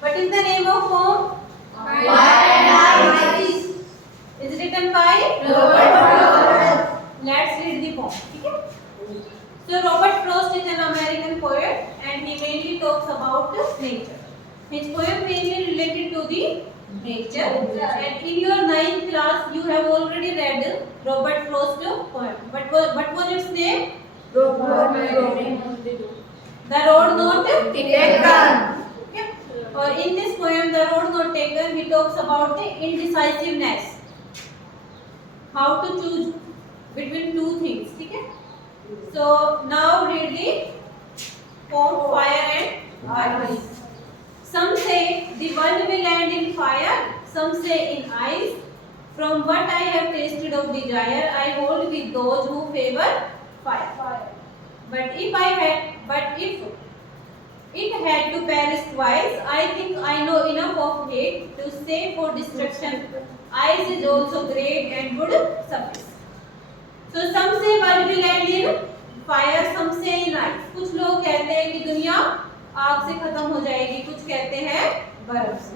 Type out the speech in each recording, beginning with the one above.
What is the name of poem? Fire and Ice. Is written by Robert Frost. Let's read the poem. ठीक है? So Robert Frost is an American poet and he mainly talks about nature. His poem mainly related to the nature. And in your 9th class you have already read Robert Frost poem. What was its name? The road not Taken. Okay. Or in this poem, the road not taken, he talks about the indecisiveness. How to choose between two things. Okay. So now read the poem Fire and Ice. Some say the world will end in fire, some say in ice. From what I have tasted of desire, I hold with those who favor fire. But if it had to perish twice, I think I know enough of hate to say for destruction, ice is also great and would suffice. So some say world will end in fire, some say in ice. कुछ लोग कहते हैं कि दुनिया आग से खत्म हो जाएगी, कुछ कहते हैं बर्फ से.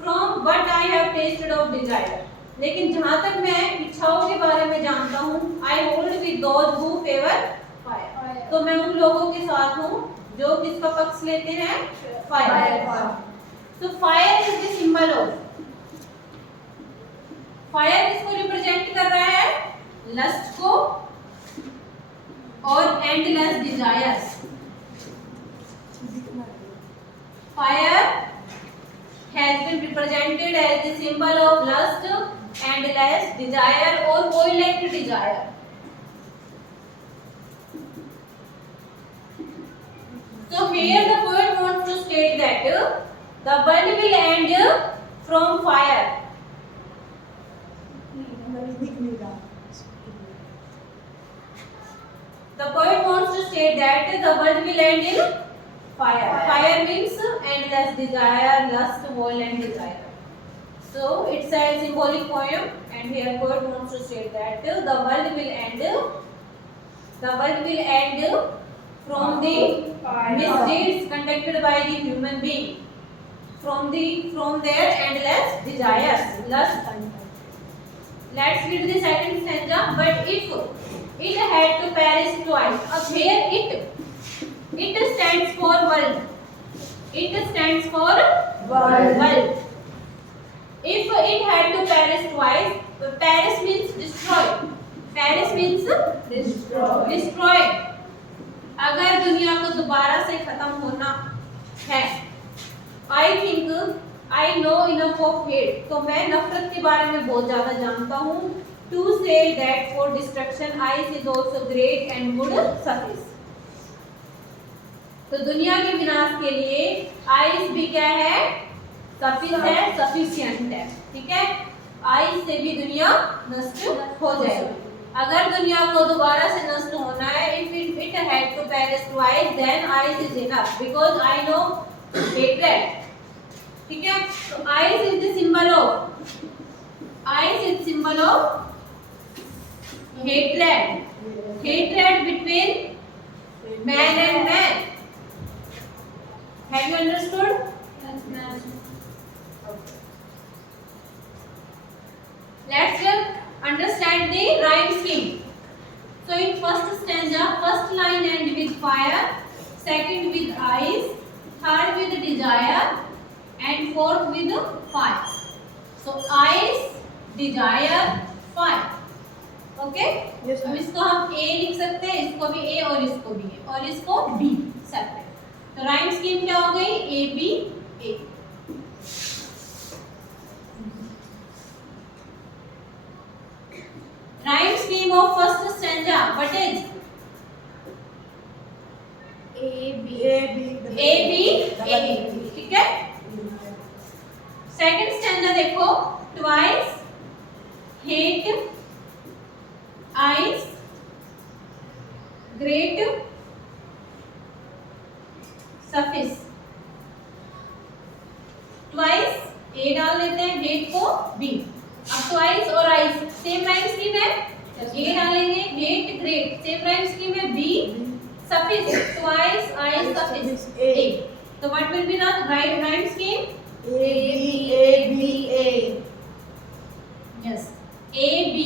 From what I have tasted of desire. लेकिन जहाँ तक मैं इच्छाओं के बारे में जानता हूँ, I hold with those who favor fire. तो मैं उन लोगों के साथ हूँ जो किसका पक्ष लेते हैं? फायर. तो fire is the symbol of. Fire किसको रिप्रेजेंट कर रहा है? लस्ट को और endless desires. Fire has been represented as the symbol of lust, endless desire or violent desire. So here the poet wants to state that the world will end from fire. The poet wants to state that the world will end in fire. Fire means endless desire, lust, violent desire. So it's a symbolic poem, and here poet wants to state that the world will end. The world will end from the misdeeds conducted by the human being, from their endless desires, lust. Let's read the second stanza. But if it had to perish twice, up here it stands for world. It stands for world. If it had to perish twice, perish means destroy. Perish means destroy. अगर दुनिया को दोबारा से खत्म होना है, I think I know enough of hate. तो मैं नफरत के बारे में बहुत ज्यादा जानता हूँ. To say that for destruction, ice is also great and would suffice. तो दुनिया के विनाश के लिए आइस भी क्या है? सफिशिएंट है. ठीक है. आइस से भी दुनिया नष्ट हो जाएगी. अगर दुनिया को दोबारा से नष्ट होना है, if it had to perish twice, then ice is enough because I know hatred. ठीक है. तो ice is the symbol of hatred. Hatred between man and man. Have you understood? Yes, ma'am. Let's understand the rhyme scheme. So in first stanza, first line end with fire, second with ice, third with desire, and fourth with fire. So ice, desire, fire. Okay? Yes, अब इसको हम A लिख सकते हैं, इसको भी A और इसको भी A और इसको B सेपरेट. तो राइम स्कीम क्या हो गई? A B A. Rhyme scheme of first stanza. What is? A B. ठीक है. सेकंड स्टैंजा देखो. Twice, hate, ice, great, suffice. Twice A डाल देते हैं, hate को B. अब twice और ice सेम राइम स्कीम है. A डालेंगे, hate, great same rhyme scheme है. B, suffice, twice, ice, suffice A. So what will be the rhyme scheme? A B A. Yes. A B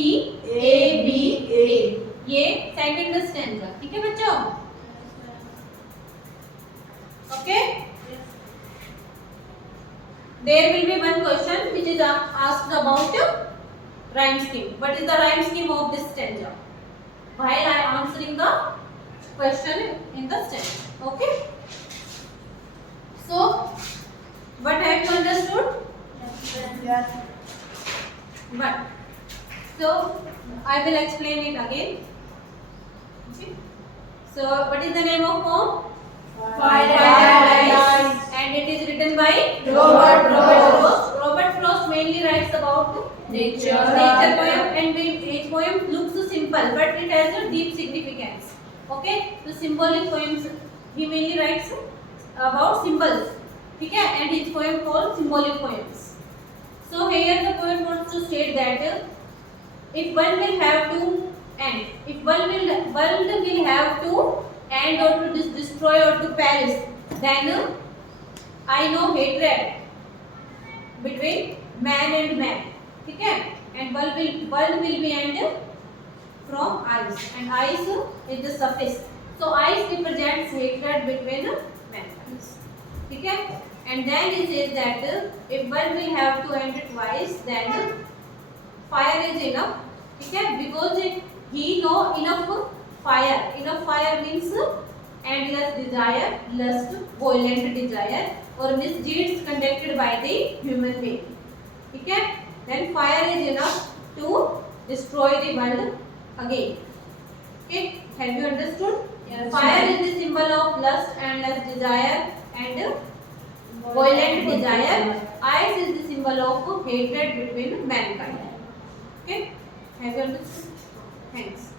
A. ये second stanza, ठीक है बच्चों? Okay? There will be one question which is asked about rhyme scheme. What is the rhyme scheme of this stanza? While I am answering the question in the stanza. Okay? So, what have you understood? Yes. What? So, I will explain it again. Okay? So, what is the name of poem? Fire and Ice. And it is written by Robert Frost. Robert Frost mainly writes about Nature. nature poem, and each poem looks simple but it has a deep significance. Okay? So symbolic poems he mainly writes about symbols. ठीक है? And each poem called symbolic poems. So here the poet wants to state that if one will have to end, if world will have to end or to destroy or to perish, then I know hatred between man and man. ठीक है? And world will be end from ice, and ice is the surface. So ice represents hatred between mankind. ठीक है? And then he says that if world will have to end twice, then fire is enough. ठीक है? Because he know enough fire. Enough fire means endless desire, lust, violent desire, or misdeeds conducted by the human being. ठीक है? Then fire is enough to destroy the world again. Okay? Have you understood? Yes. Fire is the symbol of lust, endless desire, and violent desire. Ice is the symbol of hatred between mankind. Okay? Have you understood? Thanks.